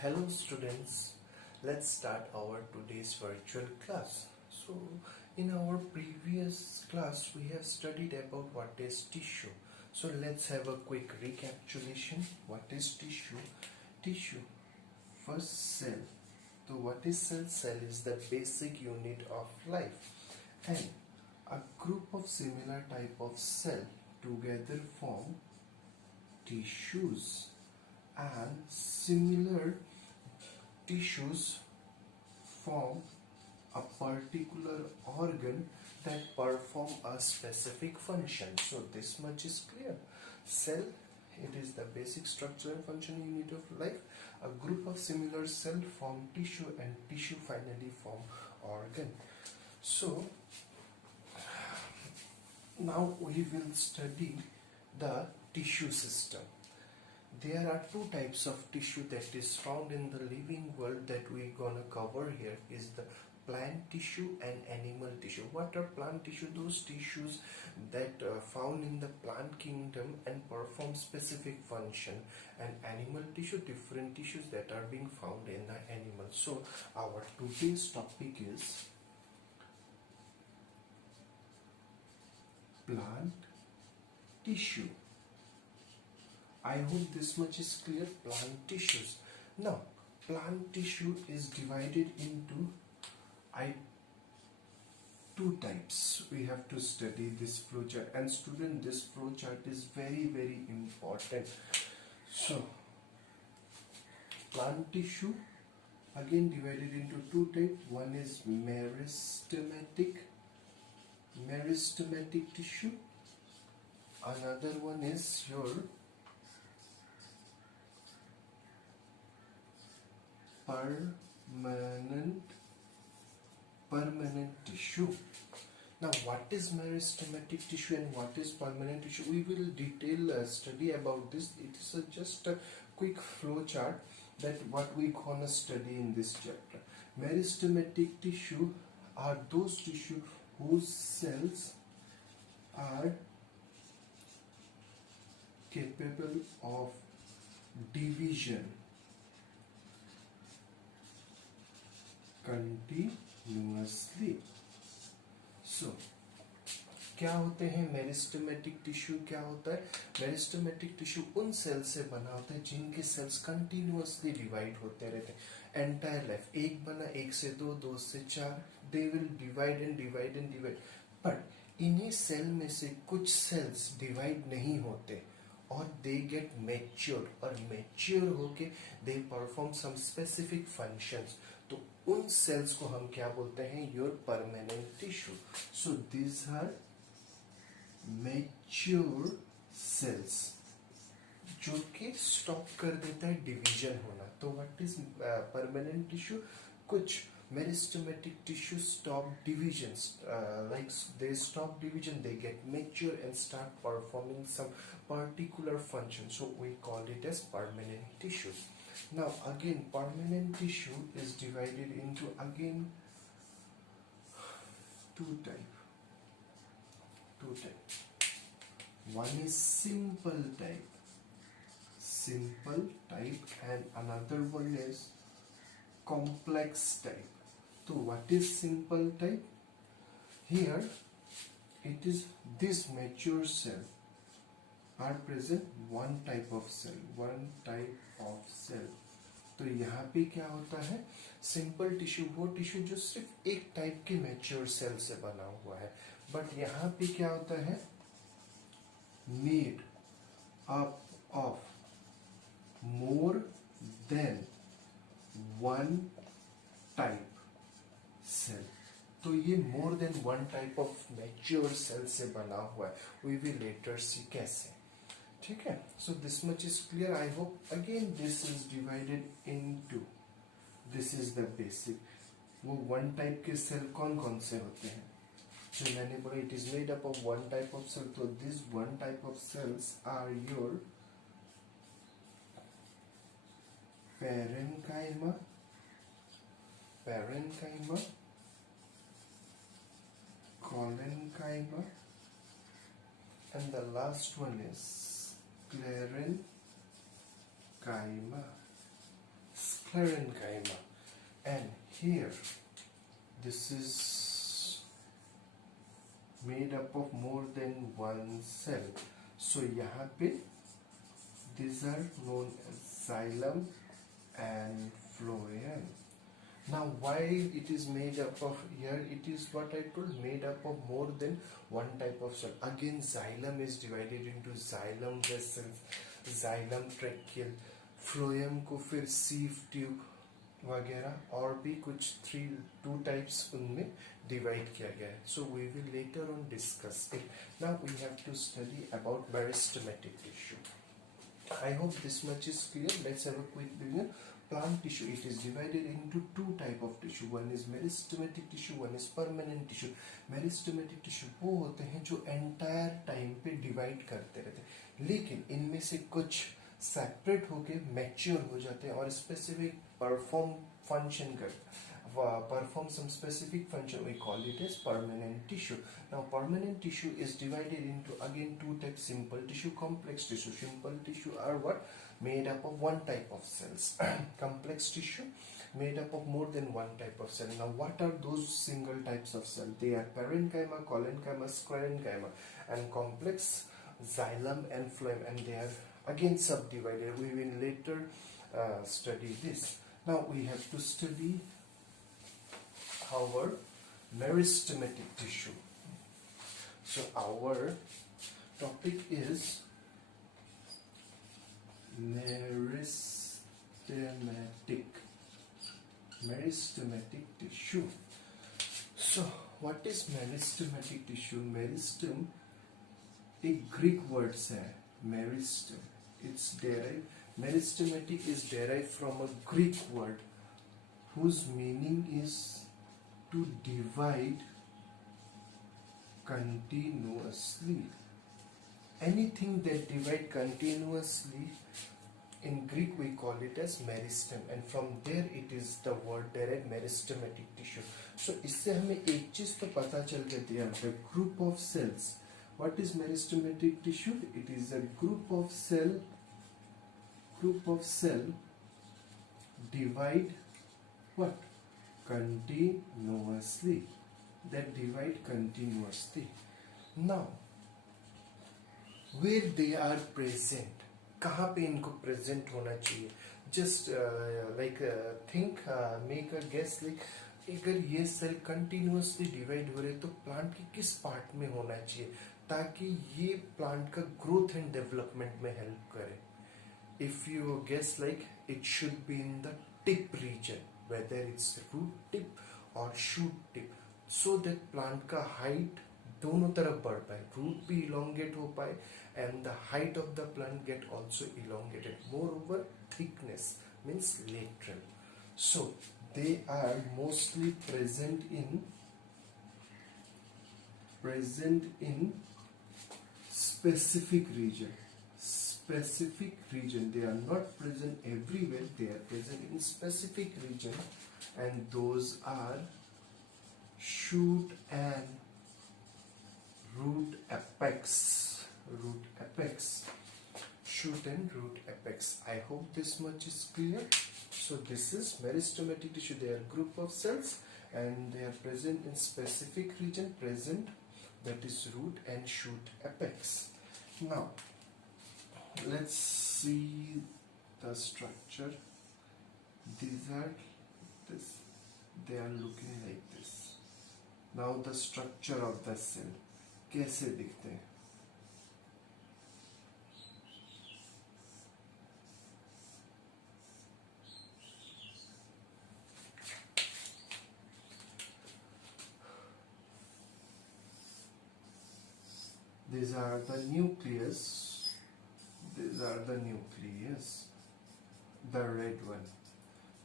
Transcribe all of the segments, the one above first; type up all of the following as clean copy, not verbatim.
Hello students, let's start our today's virtual class. So in our previous class we have studied about what is tissue. So let's have a quick recapitulation. What is tissue? Tissue, first cell. So what is cell? Cell is the basic unit of life, and a group of similar type of cell together form tissues, and similar tissues form a particular organ that perform a specific function. So this much is clear. Cell, it is the basic structure and functional unit of life. A group of similar cell form tissue, and tissue finally form organ. So now we will study the tissue system. There are two types of tissue that is found in the living world that we gonna cover here is the plant tissue and animal tissue. What are plant tissue? Those tissues that found in the plant kingdom and perform specific function, and animal tissue, different tissues that are being found in the animal. So our today's topic is plant tissue. I hope this much is clear. Plant tissues. Now, plant tissue is divided into two types. We have to study this flowchart, and student, this flowchart is very important. So, plant tissue again divided into two types. One is meristematic tissue. Another one is your permanent tissue. Now, what is meristematic tissue and what is permanent tissue? We will detail study about this. It is just a quick flow chart that what we gonna study in this chapter. Meristematic tissue are those tissue whose cells are capable of division continuously. So क्या होते हैं meristematic tissue? क्या होता है meristematic tissue? उन cell से बना होता है जिनके सेल्स कंटिन्यूअसली डिवाइड होते रहते हैं एंटायर लाइफ. एक बना, एक से दो, दो से चार, they will divide and divide and divide. But इन्हीं सेल में से कुछ सेल्स डिवाइड नहीं होते और दे गेट मैच्योर, और मैच्योर होके they perform some specific functions. तो उन सेल्स को हम क्या बोलते हैं? Your permanent tissue. So this are mature cells जो कि स्टॉप कर देता है डिवीजन होना. तो व्हाट इज परमानेंट टिश्यू? कुछ meristematic tissue stop divisions, like they stop division, they get mature and start performing some particular function. So we call it as permanent tissue. Now again, permanent tissue is divided into again two type. One is simple type and another one is complex type. So what is simple type? Here it is this mature cell are present one type of cell. तो यहाँ पे क्या होता है? Simple tissue वो tissue जो सिर्फ एक टाइप के मैच्योर सेल से बना हुआ है. बट यहाँ पे क्या होता है? Made up of more than one type cell. तो ये more than one type of mature cell से बना हुआ है. वी विल लेटर सी कैसे. ठीक है. So this much is clear. I hope. Again this is divided into, this is the basic. वो वन टाइप के सेल कौन कौन से होते हैं? जो मैंने बोला it is made up of one type of cell. तो this one type of cells are your parenchyma, collenchyma, and the last one is sclerenchyma. sclerenchyma, and here this is made up of more than one cell. So यहाँ पे these are known as xylem and phloem. Now why it is made up of, here it is what I told, made up of more than one type of cell. Again xylem is divided into xylem vessels, xylem tracheal, phloem को फिर sieve tube वगैरह और भी कुछ 2 types उनमें divide किया गया है. So we will later on discuss it. Now we have to study about meristematic tissue. I hope this much is clear. Let's have a quick review. Plant tissue, it is divided into 2 type of tissue. One is meristematic tissue, one is permanent tissue. Meristematic tissue वो होते हैं जो entire time पे divide करते रहते हैं, लेकिन इनमें से कुछ separate होके mature हो जाते हैं और specific perform some specific function. We call it as permanent tissue. Now permanent tissue is divided into again 2 types: simple tissue, complex tissue. Simple tissue are what? Made up of one type of cells. Complex tissue made up of more than one type of cell. Now what are those single types of cell? They are parenchyma, collenchyma, sclerenchyma, and complex xylem and phloem, and they are again subdivided. We will later study this. Now we have to study our meristematic tissue. So our topic is meristematic tissue. So what is meristematic tissue? Meristem एक Greek word है, meristem. It's derived. Meristematic is derived from a Greek word whose meaning is to divide continuously. Anything that divide continuously, in Greek we call it as meristem, and from there it is the word derived, meristematic tissue. So इससे हमें एक चीज तो पता चल गई है, the group of cells. What is meristematic tissue? It is a group of cell divide what? Continuously. That divide continuously. Now where they are present, कहाँ पे इनको present होना चाहिए? Just think, make a guess. Like अगर ये cell continuously divide हो रहे तो प्लांट के किस पार्ट में होना चाहिए ताकि ये प्लांट का ग्रोथ एंड डेवलपमेंट में हेल्प करे? If you guess, like it should be in the tip region, whether it's root tip or shoot tip, so that plant का height दोनों तरफ बढ़ पाए, root भी elongate हो पाए and the height of the plant get also elongated. Moreover, thickness means lateral. So they are mostly present in specific region. They are not present everywhere, they are present in specific region, and those are shoot and root apex. Shoot and root apex. I hope this much is clear. So this is meristematic tissue. They are group of cells and they are present in specific region present, that is root and shoot apex. Now let's see the structure. These are this, they are looking like this. Now the structure of the cell कैसे दिखते हैं? These are the nucleus. The red one.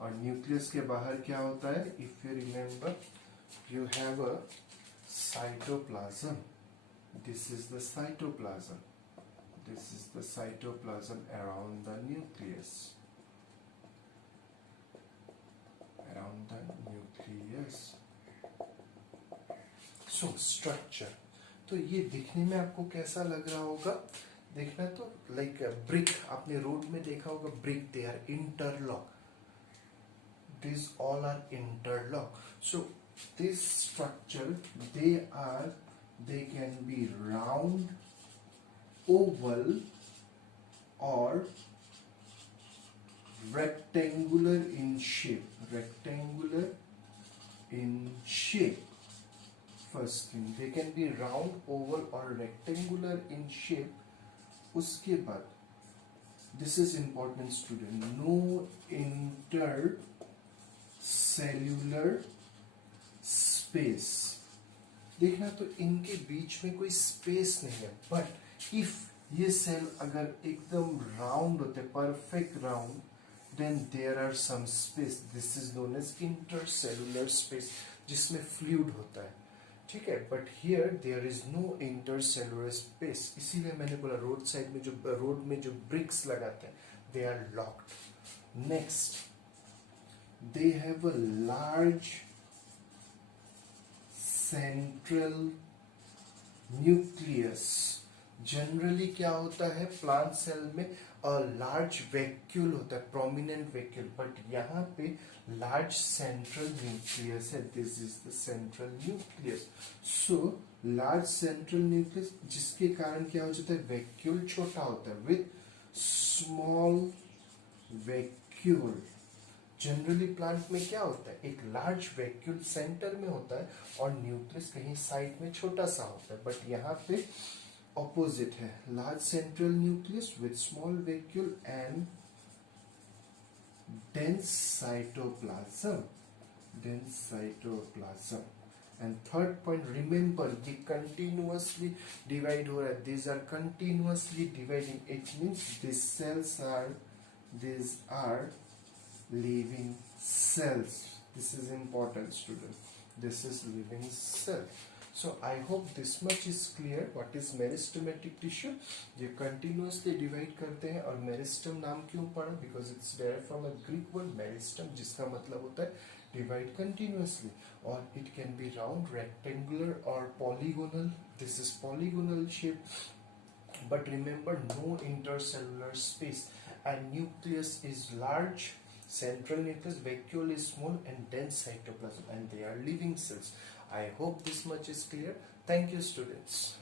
और nucleus के बाहर क्या होता है? If you remember, you have a cytoplasm. This is the cytoplasm. Around the nucleus. So structure. तो ये दिखने में आपको कैसा लग रहा होगा? देखना तो लाइक ब्रिक, आपने रोड में देखा होगा brick, they are interlock. these all are interlocked. So this structure, they can be round, oval, or rectangular in shape. Rectangular in shape. First thing, they can be round, oval, or rectangular in shape. उसके बाद, this is important student, no intercellular space. देखना तो इनके बीच में कोई space नहीं है, but if ये सेल अगर एकदम राउंड होते, perfect round, then there are some space. This is known as intercellular space, जिसमें फ्लूइड होता है. ठीक है, but here there is no intercellular space. इसीलिए मैंने बोला रोड साइड में जो ब्रिक्स लगाते हैं, they are locked. Next, they have a large central nucleus. Generally क्या होता है प्लांट सेल में, लार्ज वैक्यूल होता है, प्रोमिनेंट वैक्यूल, बट यहाँ पे लार्ज सेंट्रल न्यूक्लियस है. This is the central nucleus. So large central nucleus, जिसके कारण क्या हो जाता है, वैक्यूल छोटा होता है with small vacuole. Generally plant में क्या होता है, एक लार्ज वैक्यूल सेंटर में होता है और न्यूक्लियस कहीं साइड में छोटा सा होता है, बट यहाँ पे ऑपोजिट है. Large central nucleus with small vacuole and dense cytoplasm. Dense cytoplasm. And third point, remember, ये continuously divide हो रहा है. These are continuously dividing. It means these are living cells. This is important, student. This is living cell. So I hope this much is clear. What is meristematic tissue? ये continuously divide करते हैं, और meristem नाम क्यों पड़ा? Because it's derived from a Greek word meristem, जिसका मतलब होता है divide continuously. और it can be round, rectangular, or polygonal. This is polygonal shape. But remember, no intercellular space. And nucleus is large, central nucleus, vacuole is small, and dense cytoplasm, and they are living cells. I hope this much is clear. Thank you, students.